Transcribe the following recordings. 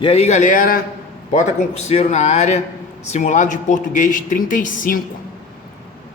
E aí, galera, Bota Concurseiro na área, simulado de português 35.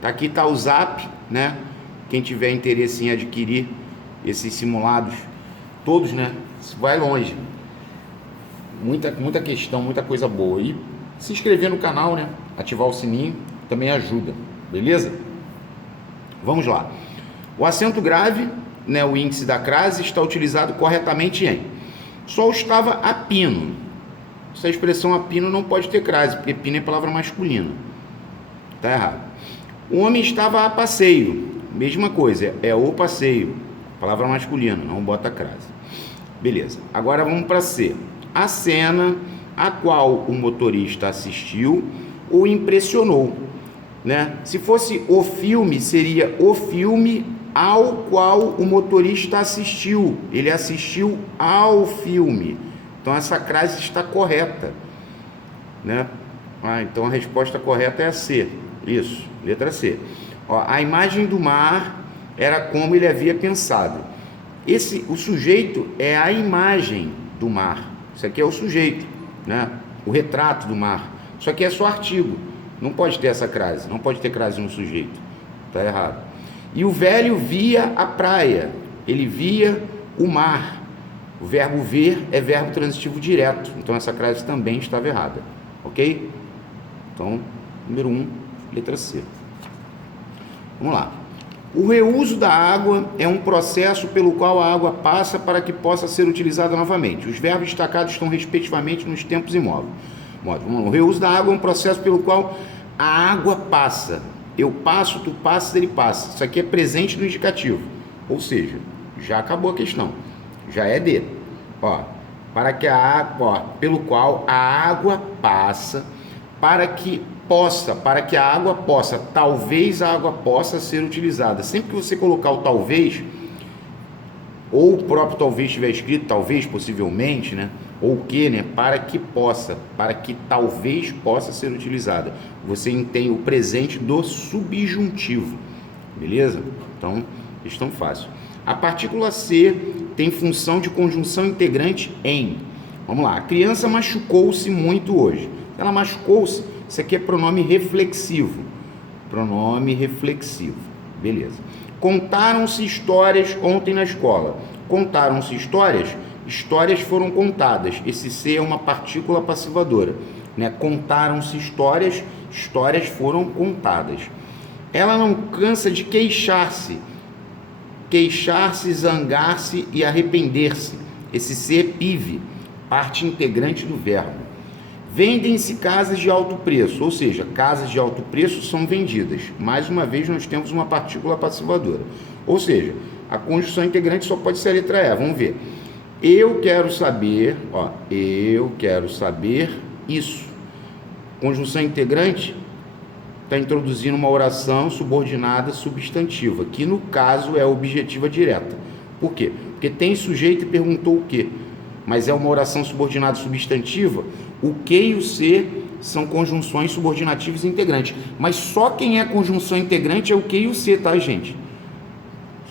Aqui tá o Zap, né? Quem tiver interesse em adquirir esses simulados, todos, né? Vai longe. Muita questão, muita coisa boa. E se inscrever no canal, né? Ativar o sininho também ajuda, beleza? Vamos lá. O acento grave, né? O índice da crase está utilizado corretamente em Sol estava a pino. Essa expressão a pino não pode ter crase, porque pino é palavra masculina. Tá errado. O homem estava a passeio. Mesma coisa, é o passeio. Palavra masculina, não bota crase. Beleza. Agora vamos para C. A cena a qual o motorista assistiu ou impressionou, né? Se fosse o filme, seria o filme ao qual o motorista assistiu. Ele assistiu ao filme. Então essa crase está correta, né? Então a resposta correta é a C. Isso, letra C. A imagem do mar era como ele havia pensado. O sujeito é a imagem do mar. Isso aqui é o sujeito, né? O retrato do mar. Isso aqui é só artigo. Não pode ter essa crase. Não pode ter crase no sujeito. Está errado. E o velho via a praia. Ele via o mar. O verbo ver é verbo transitivo direto. Então essa crase também estava errada. Ok? Então, número 1, letra C. Vamos lá. O reuso da água é um processo pelo qual a água passa para que possa ser utilizada novamente. Os verbos destacados estão respectivamente nos tempos e modos. O reuso da água é um processo pelo qual a água passa. Eu passo, tu passas, ele passa. Isso aqui é presente no indicativo. Ou seja, já acabou a questão. Já é D. Para que a água, pelo qual a água passa, para que a água possa, talvez a água possa ser utilizada. Sempre que você colocar o talvez, ou o próprio talvez estiver escrito, talvez, possivelmente, né? Ou o que, né? Para que talvez possa ser utilizada. Você tem o presente do subjuntivo, beleza? Então, questão fácil. A partícula C tem função de conjunção integrante em. Vamos lá. A criança machucou-se muito hoje. Ela machucou-se. Isso aqui é pronome reflexivo. Pronome reflexivo. Beleza. Contaram-se histórias ontem na escola. Contaram-se histórias? Histórias foram contadas. Esse C é uma partícula passivadora, né? Contaram-se histórias, histórias foram contadas. Ela não cansa de queixar-se. Queixar-se, zangar-se e arrepender-se. Esse C é PIV, parte integrante do verbo. Vendem-se casas de alto preço, ou seja, casas de alto preço são vendidas. Mais uma vez, nós temos uma partícula passivadora. Ou seja, a conjunção integrante só pode ser a letra E. Vamos ver. Eu quero saber, eu quero saber isso. Conjunção integrante está introduzindo uma oração subordinada substantiva, que no caso é objetiva direta. Por quê? Porque tem sujeito e perguntou o quê? Mas é uma oração subordinada substantiva. O que e o se são conjunções subordinativas integrantes. Mas só quem é conjunção integrante é o que e o se, tá, gente?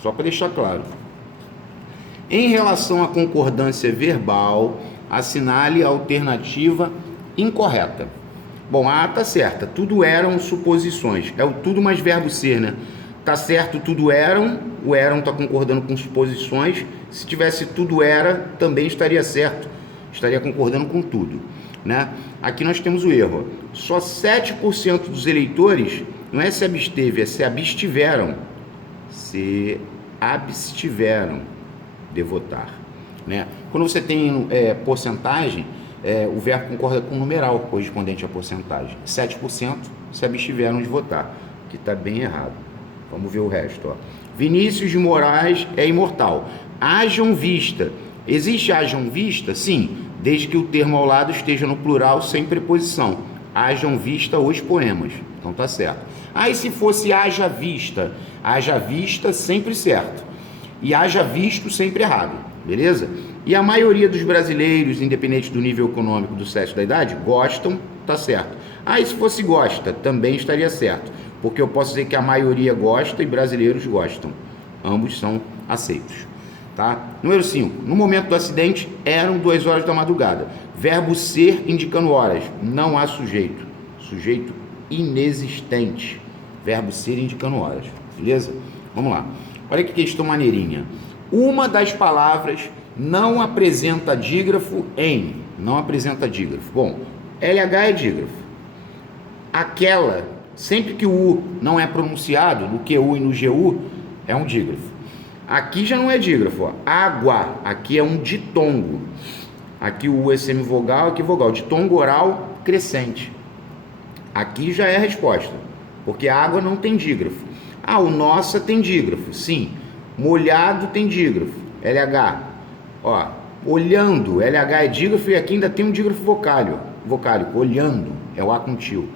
Só para deixar claro. Em relação à concordância verbal, assinale a alternativa incorreta. Bom, a A tá certa. Tudo eram suposições. É o tudo mais verbo ser, né? Tá certo, tudo eram. O eram tá concordando com suposições. Se tivesse tudo era, também estaria certo. Estaria concordando com tudo, né? Aqui nós temos o erro. Só 7% dos eleitores, não é se absteve, é se abstiveram. Se abstiveram de votar, né? Quando você tem porcentagem, o verbo concorda com o numeral correspondente à porcentagem. 7% se abstiveram de votar, que está bem errado. Vamos ver o resto. Vinícius de Moraes é imortal. Hajam vista. Existe hajam vista? Sim, desde que o termo ao lado esteja no plural sem preposição. Hajam vista os poemas. Então tá certo. E se fosse haja vista? Haja vista sempre certo. E haja visto sempre errado. Beleza? E a maioria dos brasileiros, independente do nível econômico, do sexo, da idade, gostam, tá certo. E se fosse gosta, também estaria certo. Porque eu posso dizer que a maioria gosta e brasileiros gostam. Ambos são aceitos. Tá? tá? Número 5. No momento do acidente, eram 2 horas da madrugada. Verbo ser indicando horas. Não há sujeito. Sujeito inexistente. Verbo ser indicando horas. Beleza? Vamos lá. Olha que questão maneirinha. Uma das palavras não apresenta dígrafo em. Não apresenta dígrafo. Bom, LH é dígrafo. Aquela, sempre que o U não é pronunciado, no QU e no GU, é um dígrafo. Aqui já não é dígrafo, ó. Água, aqui é um ditongo. Aqui o U é semivogal, aqui vogal. Ditongo oral crescente. Aqui já é a resposta, porque água não tem dígrafo. Ah, o nossa tem dígrafo, sim. Molhado tem dígrafo, LH. Ó, olhando, LH é dígrafo e aqui ainda tem um dígrafo vocálico. Olhando, é o A com tio.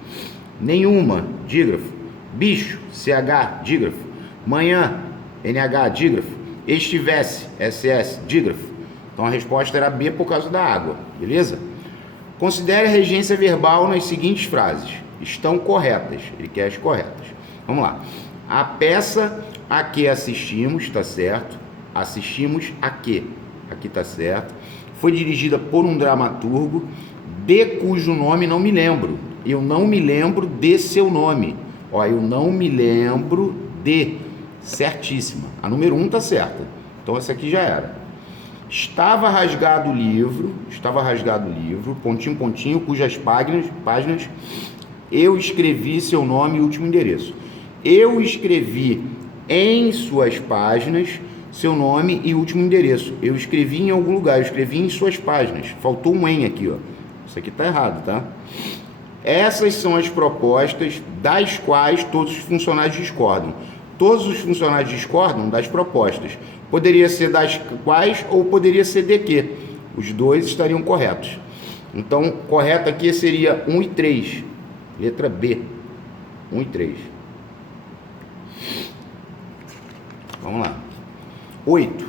Nenhuma, dígrafo. Bicho, CH, dígrafo. Manhã, NH, dígrafo. Estivesse, SS, dígrafo. Então a resposta era B por causa da água, beleza? Considere a regência verbal nas seguintes frases. Estão corretas, ele quer as corretas. Vamos lá. A peça a que assistimos, tá certo? Assistimos a que? Aqui tá certo. Foi dirigida por um dramaturgo de cujo nome não me lembro. Eu não me lembro de seu nome. Ó, eu não me lembro de. Certíssima. A número 1 tá certa. Então essa aqui já era. Estava rasgado o livro, pontinho, pontinho, cujas páginas, eu escrevi seu nome e último endereço. Eu escrevi em suas páginas seu nome e último endereço. Eu escrevi em algum lugar, eu escrevi em suas páginas. Faltou um em aqui, ó. Isso aqui tá errado, tá? Essas são as propostas das quais todos os funcionários discordam. Todos os funcionários discordam das propostas. Poderia ser das quais ou poderia ser de que. Os dois estariam corretos. Então, correto aqui seria 1 e 3. Letra B. 1 e 3. Vamos lá. 8.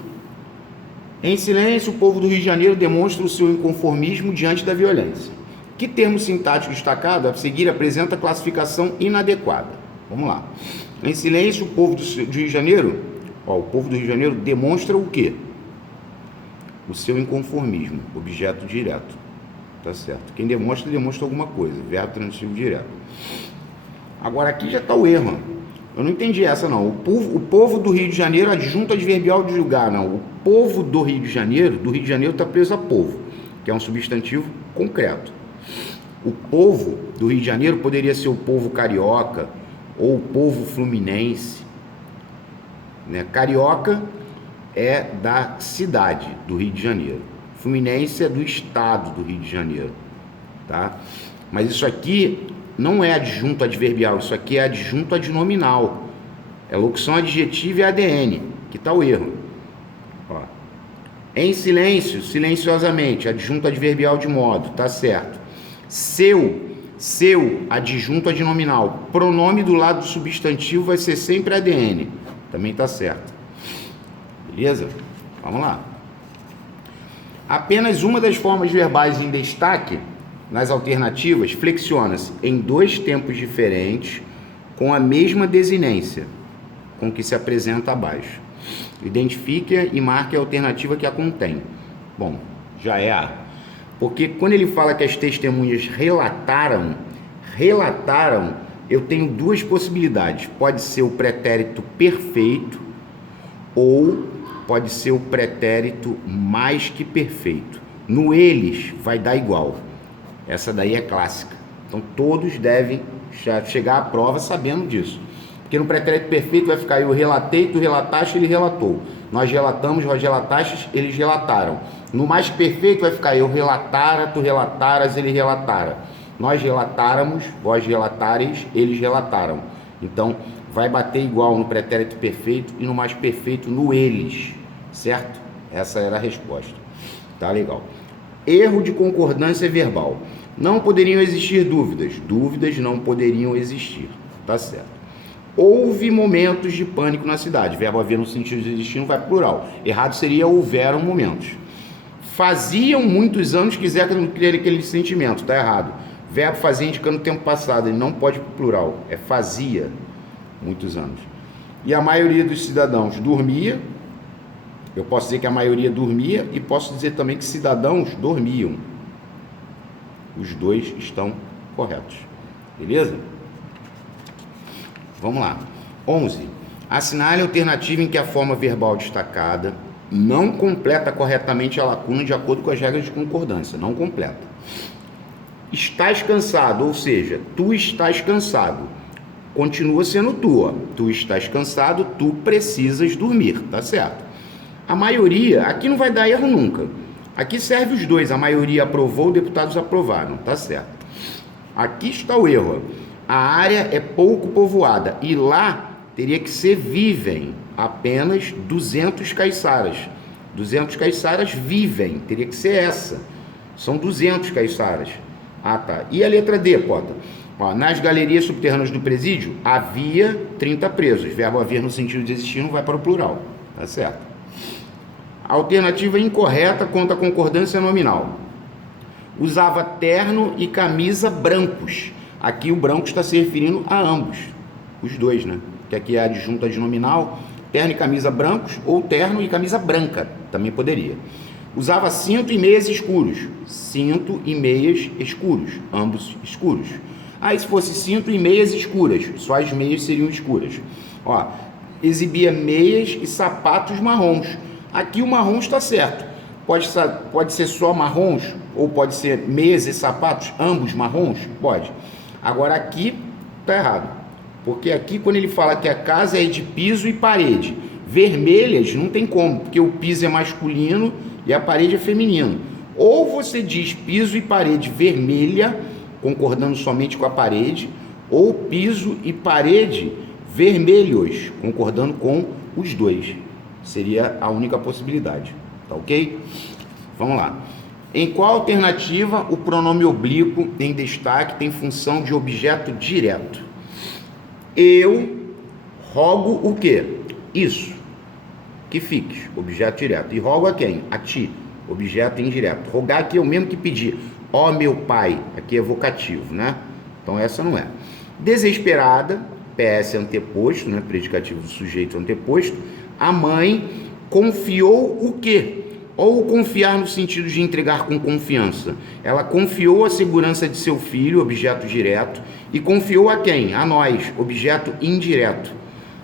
Em silêncio, o povo do Rio de Janeiro demonstra o seu inconformismo diante da violência. Que termo sintático destacado a seguir apresenta classificação inadequada? Vamos lá. Em silêncio, o povo do Rio de Janeiro, ó, o povo do Rio de Janeiro demonstra o quê? O seu inconformismo, objeto direto. Tá certo. Quem demonstra alguma coisa, verbo transitivo direto. Agora aqui já está o erro. Eu não entendi essa não. O povo do Rio de Janeiro, adjunto adverbial de lugar, não. O povo do Rio de Janeiro está preso a povo, que é um substantivo concreto. O povo do Rio de Janeiro poderia ser o povo carioca ou o povo fluminense, né? Carioca é da cidade do Rio de Janeiro, fluminense é do estado do Rio de Janeiro, tá? Mas isso aqui não é adjunto adverbial, isso aqui é adjunto adnominal, é locução adjetiva e ADN, que tá o erro. Ó. Em silêncio, silenciosamente, adjunto adverbial de modo, tá certo. Seu, adjunto adnominal. Pronome do lado do substantivo vai ser sempre ADN. Também tá certo. Beleza? Vamos lá. Apenas uma das formas verbais em destaque nas alternativas flexiona-se em 2 tempos diferentes com a mesma desinência com que se apresenta abaixo. Identifique e marque a alternativa que a contém. Bom, já é a. Porque quando ele fala que as testemunhas relataram, eu tenho 2 possibilidades. Pode ser o pretérito perfeito ou pode ser o pretérito mais que perfeito. No eles vai dar igual. Essa daí é clássica. Então todos devem chegar à prova sabendo disso. Porque no pretérito perfeito vai ficar eu relatei, tu relataste, ele relatou. Nós relatamos, vós relatastes, eles relataram. No mais perfeito vai ficar eu relatara, tu relataras, ele relatara. Nós relatáramos, vós relatareis, eles relataram. Então vai bater igual no pretérito perfeito e no mais perfeito no eles, certo? Essa era a resposta. Tá legal. Erro de concordância verbal. Não poderiam existir dúvidas. Dúvidas não poderiam existir. Tá certo. Houve momentos de pânico na cidade. Verbo haver no sentido de existir não vai plural. Errado seria houveram momentos. Faziam muitos anos que quiseram criar aquele sentimento. Tá errado. Verbo fazia indicando o tempo passado. Ele não pode pro plural. É fazia muitos anos. E a maioria dos cidadãos dormia. Eu posso dizer que a maioria dormia e posso dizer também que cidadãos dormiam. Os dois estão corretos. Beleza? Vamos lá. 11. Assinale a alternativa em que a forma verbal destacada não completa corretamente a lacuna de acordo com as regras de concordância. Não completa. Estás cansado, ou seja, tu estás cansado. Continua sendo tu, ó. Tu estás cansado, tu precisas dormir, tá certo? A maioria, aqui não vai dar erro nunca. Aqui serve os dois, a maioria aprovou, deputados aprovaram, tá certo? Aqui está o erro. A área é pouco povoada e lá teria que ser vivem apenas 200 caiçaras. 200 caiçaras vivem, teria que ser essa. São 200 caiçaras. Ah, tá. E a letra D, Pota? Ó, nas galerias subterrâneas do presídio, havia 30 presos. Verbo haver no sentido de existir não vai para o plural. Tá certo? A alternativa incorreta contra a concordância nominal. Usava terno e camisa brancos. Aqui o branco está se referindo a ambos. Os dois, né? Que aqui é a adjunta de nominal. Terno e camisa brancos ou terno e camisa branca. Também poderia. Usava cinto e meias escuros. Cinto e meias escuros. Ambos escuros. Aí se fosse cinto e meias escuras, só as meias seriam escuras. Ó, exibia meias e sapatos marrons. Aqui o marrom está certo. Pode ser só marrons ou pode ser meias e sapatos, ambos marrons? Pode. Agora aqui está errado. Porque aqui quando ele fala que a casa é de piso e parede, vermelhas não tem como, porque o piso é masculino e a parede é feminino. Ou você diz piso e parede vermelha, concordando somente com a parede, ou piso e parede vermelhos, concordando com os dois. Seria a única possibilidade. Tá ok? Vamos lá. Em qual alternativa o pronome oblíquo em destaque tem função de objeto direto? Eu rogo o quê? Isso. Que fiques, objeto direto. E rogo a quem? A ti, objeto indireto. Rogar aqui é o mesmo que pedir. Ó meu pai, aqui é vocativo, né? Então essa não é. Desesperada, PS anteposto, né? Predicativo do sujeito anteposto. A mãe confiou o quê? Ou confiar no sentido de entregar com confiança. Ela confiou a segurança de seu filho, objeto direto, e confiou a quem? A nós, objeto indireto.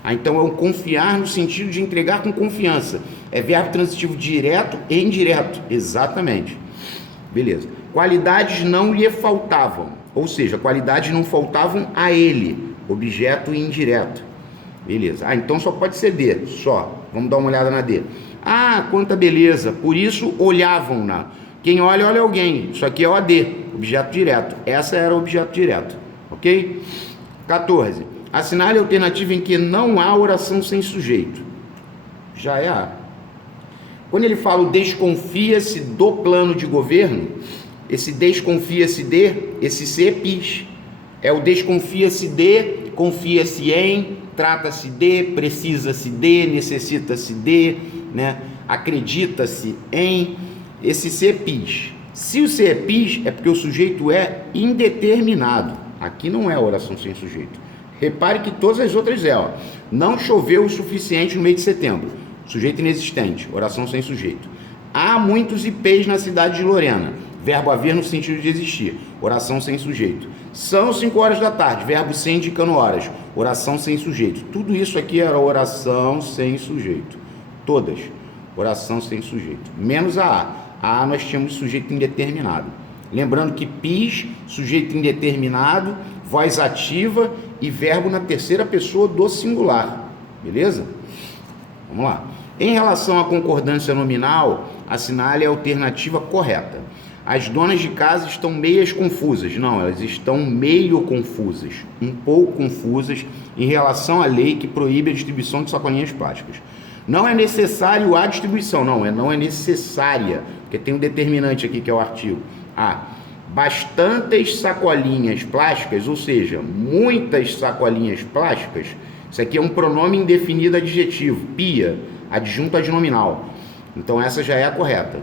Então é o confiar no sentido de entregar com confiança. É verbo transitivo direto e indireto. Exatamente. Beleza. Qualidades não lhe faltavam. Ou seja, qualidades não faltavam a ele. Objeto indireto. Beleza. Ah, então só pode ser D. Só. Vamos dar uma olhada na D. Ah, quanta beleza. Por isso olhavam-na. Quem olha, olha alguém. Isso aqui é o AD. Objeto direto. Essa era o objeto direto. Ok? 14. Assinale a alternativa em que não há oração sem sujeito. Já é A. Quando ele fala o desconfia-se do plano de governo, esse desconfia-se de, esse C é PIS. É o desconfia-se de, confia-se em, trata-se de, precisa-se de, necessita-se de, né? Acredita-se em, esse C é PIS. Se o C é PIS, é porque o sujeito é indeterminado. Aqui não é oração sem sujeito. Repare que todas as outras é, ó. Não choveu o suficiente no mês de setembro. Sujeito inexistente, oração sem sujeito. Há muitos IPs na cidade de Lorena. Verbo haver no sentido de existir. Oração sem sujeito. São 5 horas da tarde. Verbo sem indicando horas. Oração sem sujeito. Tudo isso aqui era oração sem sujeito. Todas. Oração sem sujeito. Menos a A. A nós tínhamos sujeito indeterminado. Lembrando que PIS, sujeito indeterminado, voz ativa e verbo na terceira pessoa do singular. Beleza? Vamos lá. Em relação à concordância nominal, assinale a alternativa correta. As donas de casa estão meias confusas. Não, elas estão meio confusas, um pouco confusas em relação à lei que proíbe a distribuição de sacolinhas plásticas. Não é necessário a distribuição, não é necessária, porque tem um determinante aqui que é o artigo. Bastantes sacolinhas plásticas, ou seja, muitas sacolinhas plásticas. Isso aqui é um pronome indefinido adjetivo, pia, adjunto adnominal. Então essa já é a correta.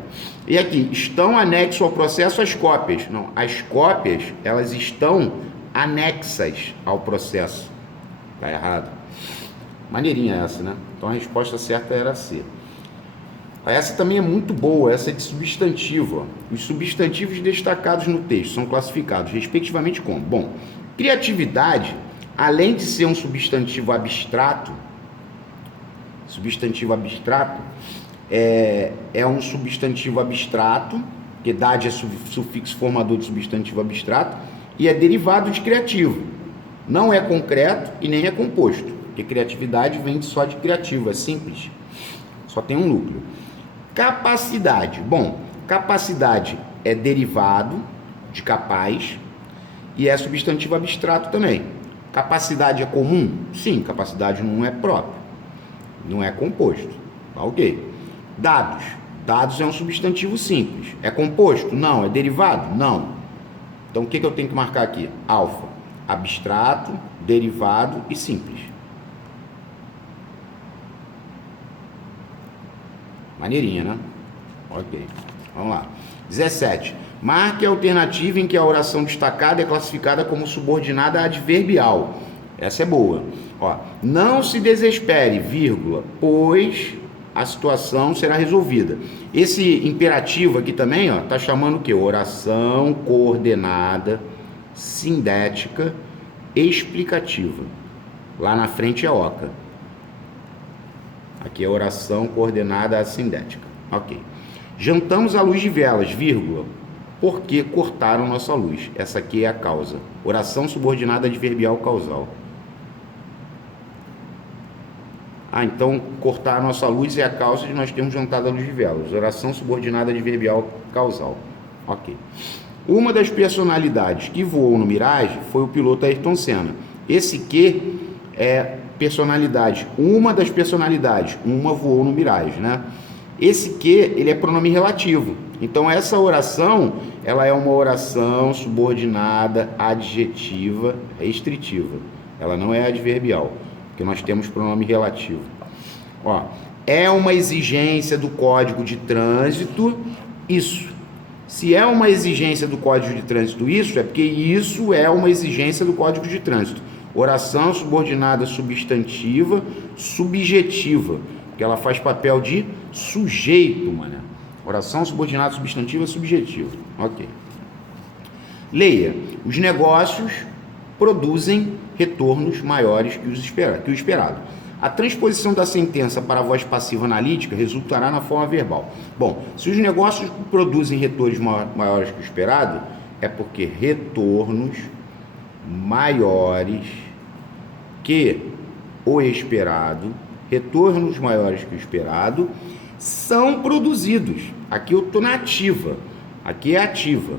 E aqui, estão anexo ao processo as cópias. Não, as cópias, elas estão anexas ao processo. Tá errado. Maneirinha essa, né? Então a resposta certa era C. Essa também é muito boa, essa é de substantivo. Ó. Os substantivos destacados no texto são classificados respectivamente como? Bom, criatividade, além de ser um substantivo abstrato, é um substantivo abstrato, que dade é sufixo formador de substantivo abstrato, e é derivado de criativo. Não é concreto e nem é composto, porque criatividade vem só de criativo, é simples, só tem um núcleo. Capacidade. Bom, capacidade é derivado de capaz e é substantivo abstrato também. Capacidade é comum? Sim, capacidade não é própria, não é composto. Tá, ok. Dados. Dados é um substantivo simples. É composto? Não. É derivado? Não. Então o que eu tenho que marcar aqui? Alfa. Abstrato, derivado e simples. Maneirinha, né? Ok. Vamos lá. 17. Marque a alternativa em que a oração destacada é classificada como subordinada adverbial. Essa é boa. Ó, não se desespere, vírgula, pois a situação será resolvida. Esse imperativo aqui também, ó, tá chamando o quê? Oração coordenada, sindética, explicativa. Lá na frente é oca. Aqui é oração coordenada assindética. Ok. Jantamos à luz de velas, vírgula, porque cortaram nossa luz. Essa aqui é a causa. Oração subordinada adverbial causal. Então cortar a nossa luz é a causa de nós termos jantado à luz de velas. Oração subordinada adverbial causal. Ok. Uma das personalidades que voou no Mirage foi o piloto Ayrton Senna. Esse que é personalidade, uma das personalidades, uma voou no Mirage, né? Esse que, ele é pronome relativo. Então essa oração, ela é uma oração subordinada adjetiva restritiva. Ela não é adverbial, porque nós temos pronome relativo. Ó, é uma exigência do Código de Trânsito, isso. Se é uma exigência do Código de Trânsito isso, é porque isso é uma exigência do Código de Trânsito. Oração subordinada substantiva, subjetiva, porque ela faz papel de sujeito, mano. Oração subordinada substantiva, subjetiva. Ok. Leia. Os negócios produzem retornos maiores que o esperado. A transposição da sentença para a voz passiva analítica resultará na forma verbal. Bom, se os negócios produzem retornos maiores que o esperado, é porque retornos maiores que o esperado, retornos maiores que o esperado, são produzidos. Aqui eu estou na ativa, aqui é ativa.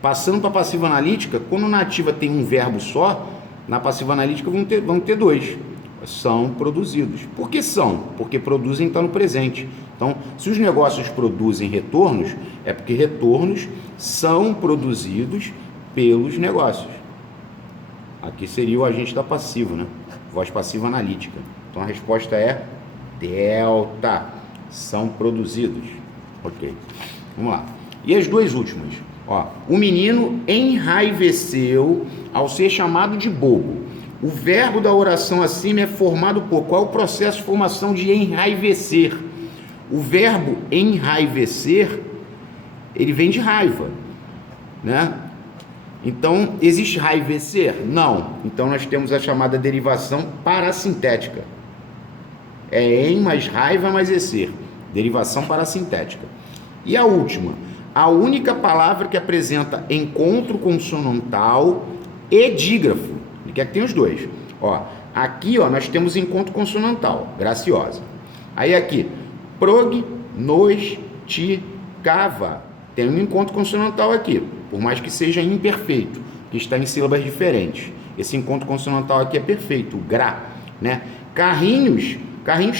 Passando para a passiva analítica, quando na ativa tem um verbo só, na passiva analítica vão ter dois. São produzidos. Por que são? Porque produzem está no presente. Então, se os negócios produzem retornos, é porque retornos são produzidos pelos negócios. Aqui seria o agente da passiva, né? Voz passiva analítica. Então a resposta é delta. São produzidos. Ok. Vamos lá. E as duas últimas. Ó, o menino enraiveceu ao ser chamado de bobo. O verbo da oração acima é formado por qual é o processo de formação de enraivecer? O verbo enraivecer, ele vem de raiva, né? Então, existe raivecer? Não. Então, nós temos a chamada derivação parassintética. É em mais raiva mais ecer. Derivação parassintética. E a última, a única palavra que apresenta encontro consonantal e dígrafo. Ele quer que tenha os dois. Ó, aqui, ó, nós temos encontro consonantal, graciosa. Aí aqui, prognosticava. Tem um encontro consonantal aqui, por mais que seja imperfeito, que está em sílabas diferentes. Esse encontro consonantal aqui é perfeito, o gra, né? Carrinhos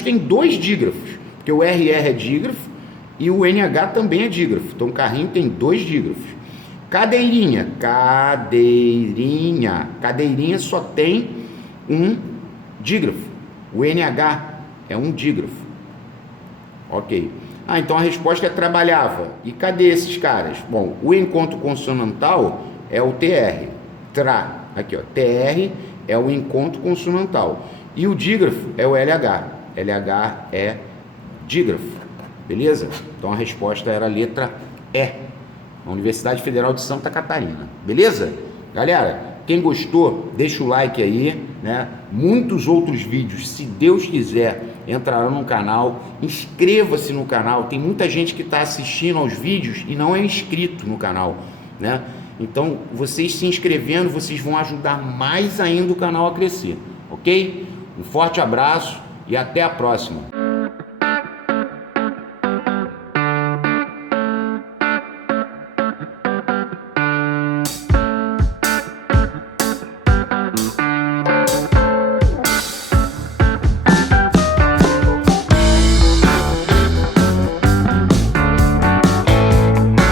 tem dois dígrafos, porque o RR é dígrafo e o NH também é dígrafo. Então, carrinho tem dois dígrafos. Cadeirinha só tem um dígrafo. O NH é um dígrafo. Ok. Então a resposta é trabalhava. E cadê esses caras? Bom, o encontro consonantal é o TR. Aqui, ó. TR é o encontro consonantal. E o dígrafo é o LH. LH é dígrafo. beleza? Então a resposta era a letra E, a Universidade Federal de Santa Catarina, beleza? Galera, quem gostou, deixa o like aí, né? Muitos outros vídeos, se Deus quiser, entrarão no canal. Inscreva-se no canal, tem muita gente que está assistindo aos vídeos e não é inscrito no canal, né? Então, vocês se inscrevendo, vocês vão ajudar mais ainda o canal a crescer, ok? Um forte abraço e até a próxima.